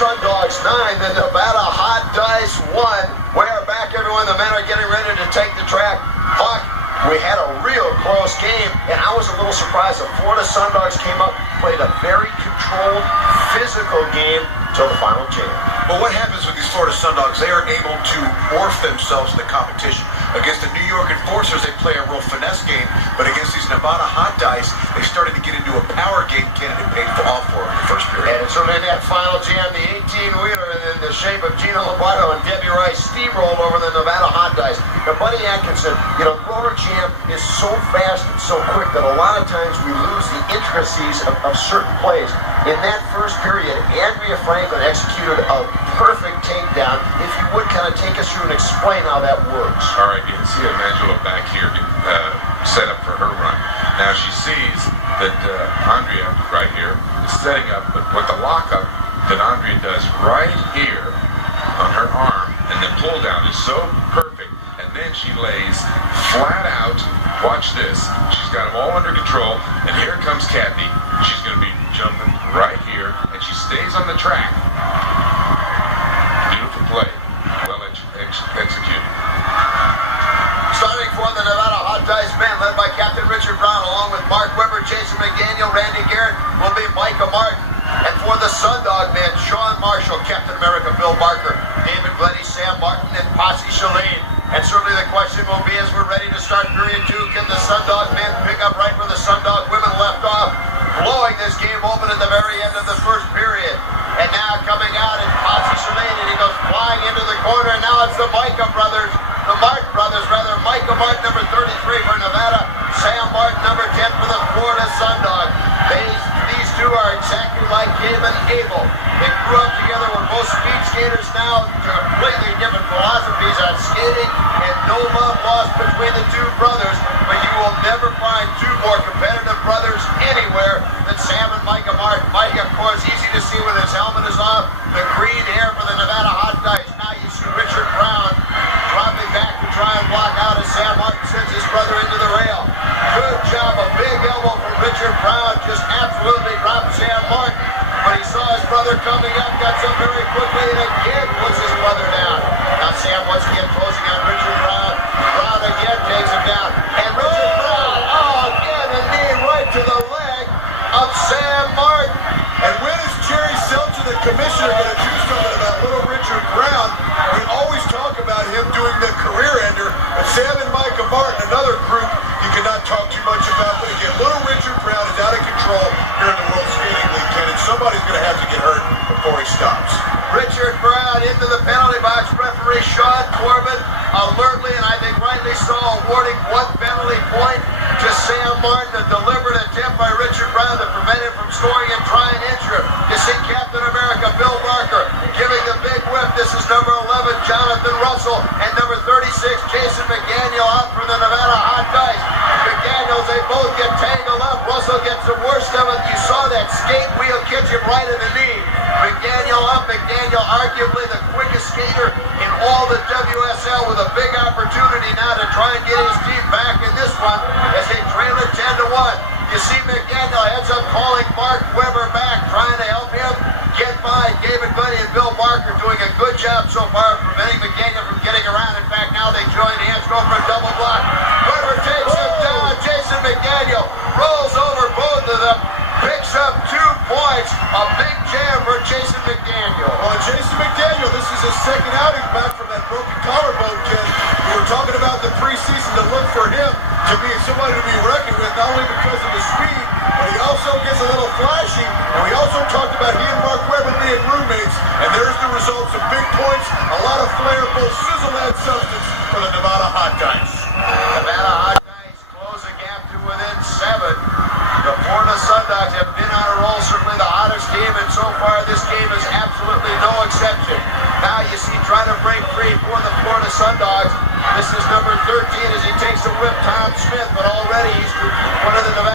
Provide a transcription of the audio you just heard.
Sundogs 9, the Nevada Hot Dice 1. We are back, everyone. The men are getting ready to take the track. Hawk, we had a real close game, and I was a little surprised. The Florida Sundogs came up, played a very controlled, physical game till the final jam. But what happens with these Florida Sundogs? They are able to morph themselves in the competition. Against the New York Enforcers, they play a real finesse game, but against these Nevada Hot Dice, they started to get into a power game. Kennedy paid off for them in the first period. And so in that final jam, the 18-wheeler in the shape of Gino Lombardo and Debbie Rice steamrolled over the Nevada Hot Dice. Now, Buddy Atkinson, RollerJam is so fast and so quick that a lot of times we lose the intricacies of certain plays. In that first period, Andrea Franklin executed a perfect takedown. If you would kind of take us through and explain how that works. All right, you can see Emmanuel back here set up for her run. Now she sees that Andrea right here is setting up, but with the lockup that Andrea does right here on her arm, and the pull down is so perfect, and then she lays flat out. Watch this. She's got them all under control, and here comes Kathy. She's going to be jumping right here, and she stays on the track. Beautiful play. Well executed. Starting for the Nevada Hot Dice men, led by Captain Richard Brown, along with Mark Weber, Jason McDaniel, Randy Garrett, will be Micah Martin. And for the Sundog men, Sean Marshall, Captain America, Bill Barker, David Glennie, Sam Martin, and Posse Shalane. And certainly the question will be, as we're ready to start period 2, can the Sundog men pick up right where the Sundog women left off, blowing this game open at the very end of the first period. And now coming out is Posse Shalane, and he goes flying into the corner, and now it's the Martin brothers, Micah Martin, number 33 for Nevada, Sam Martin, number 10 for the Florida Sundog. These two are exactly like Gabe and Abel. They grew up together. We're both speed skaters now, completely different philosophies on skating, and no love lost between the two brothers, but you will never find two more competitive brothers anywhere than Sam and Micah Martin. Micah, of course, easy to see when his helmet is off, the green hair for the Nevada Hot Dice. Now you see Richard Brown dropping back to try and block out as Sam Martin sends his brother into the rail. Good job, a big elbow from Richard Brown, just absolutely dropped Sam Martin. But he saw his brother coming up, got some very quickly, and again puts his brother down. Now Sam once again closing on Richard Brown. Brown again takes him down. And Richard Brown, again, a knee right to the leg of Sam Martin. And when is Jerry Seltzer, the commissioner, going to do something about little Richard Brown? We always talk about him doing the career ender, but Sam and Micah Martin, another group you cannot talk too much about. But again, little Richard Brown is out of control here in the World Skating League, and somebody's going to have to get hurt before he stops. Richard Brown into the penalty box. Referee Sean Corbin alertly, and I think rightly so, awarding one penalty point to Sam Martin. A deliberate attempt by Richard Brown to prevent him from scoring and try and injure. You see Captain America, Bill Barker, giving the big whip. This is number 11, Jonathan Russell, and number 36, Jason McDaniel, out for the Nevada Hot Dice. McDaniels, they both get tangled up. Russell gets the worst of it. You saw that skate wheel catch him right in the knee. McDaniel up. McDaniel, arguably the quickest skater in all the WSL, with a big opportunity now to try and get his team back in this one as they trail it 10-1. You see McDaniel heads up calling Mark Weber back, trying to help him get by. David Glennie and Bill Barker doing a good job so far of preventing McDaniel from getting around. In fact, now they join hands, go for a double block. Weber takes him down. Jason McDaniel rolls over both of them, picks up 2 points. A big jam for Jason McDaniel. Well, Jason McDaniel, this is his second outing back from that broken collarbone, Ken. We were talking about the preseason to look for him to be somebody to be reckoned with, not only because of his speed, but he also gets a little flashy. And we also talked about he and Mark Weber being roommates, and there's the results of big points, a lot of flair, both sizzle and substance for the Nevada Hot Dice. Nevada Hot Dice close the gap to within 7. The Florida Sundogs have been on a roll, certainly the hottest team, and so far this game is absolutely no exception. Now you see trying to break free for the Florida Sundogs. This is number 13 as he takes the whip, Tom Smith, but already he's one of the Nevada